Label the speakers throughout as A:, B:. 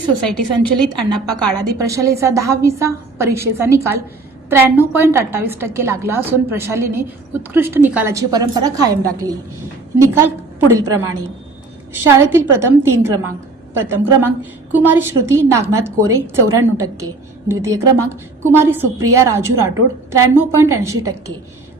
A: Society संचलित अण्णाप्पा काळादी प्रशालेचा दहावीचा परीक्षेचा निकाल त्र्याण्णव पॉईंट अठ्ठावीस टक्के लागला असून प्रशालेने उत्कृष्ट निकालाची परंपरा कायम राखली. निकाल पुढील प्रमाणे. शाळेतील प्रथम तीन क्रमांक. प्रथम क्रमांक कुमारी श्रुती नागनाथ कोरे चौऱ्याण्णव टक्के. द्वितीय क्रमांक कुमारी सुप्रिया राजू राठोड त्र्याण्णव पॉईंट ऐंशी टक्के.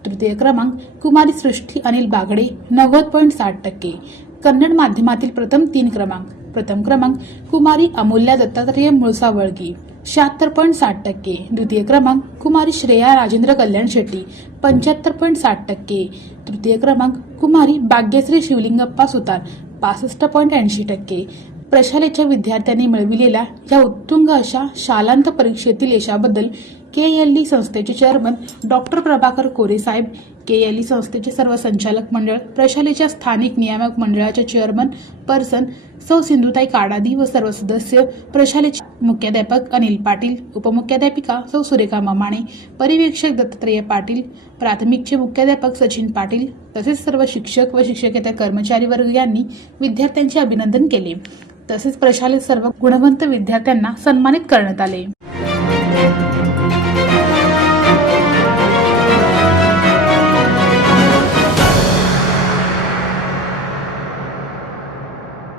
A: तृतीय क्रमांक कुमारी सृष्टी अनिल बागडे नव्वद पॉईंट साठ टक्के. कन्नड माध्यमातील प्रथम तीन क्रमांक. प्रथम क्रमांक कुमारी अमूल्या दत्तात्रेय मुळसावळगी शहात्तर पॉईंट साठ टक्के. द्वितीय क्रमांक कुमारी श्रेया राजेंद्र कल्याण शेट्टी. पंच्याहत्तर पॉईंट साठ टक्के. तृतीय क्रमांक कुमारी भाग्यश्री शिवलिंगप्पा सुतार. पासष्ट पॉईंट ऐंशी टक्के. प्रशालेच्या विद्यार्थ्यांनी मिळविलेल्या या उत्तुंग अशा शालांत परीक्षेतील यशाबद्दल के एल ई संस्थेचे chairman doctor Prabhakar Kore Saheb K L E संस्थेचे सर्व संचालक मंडळ प्रशालेच्या स्थानिक नियामक मंडळाच्या चेअरमन पर्सन सौ सिंधुताई काडादी व सर्व सदस्य प्रशालेचे मुख्याध्यापक अनिल पाटील उपमुख्याध्यापिका सौ सुरेखा ममाणे पर्यवेक्षक दत्तात्रेय पाटील प्राथमिकचे मुख्याध्यापक सचिन पाटील तसेच सर्व शिक्षक व शिक्षकेतर कर्मचारी वर्ग यांनी विद्यार्थ्यांचे अभिनंदन केले. तसेच प्रशालेत सर्व गुणवंत विद्यार्थ्यांना सन्मानित करण्यात आले.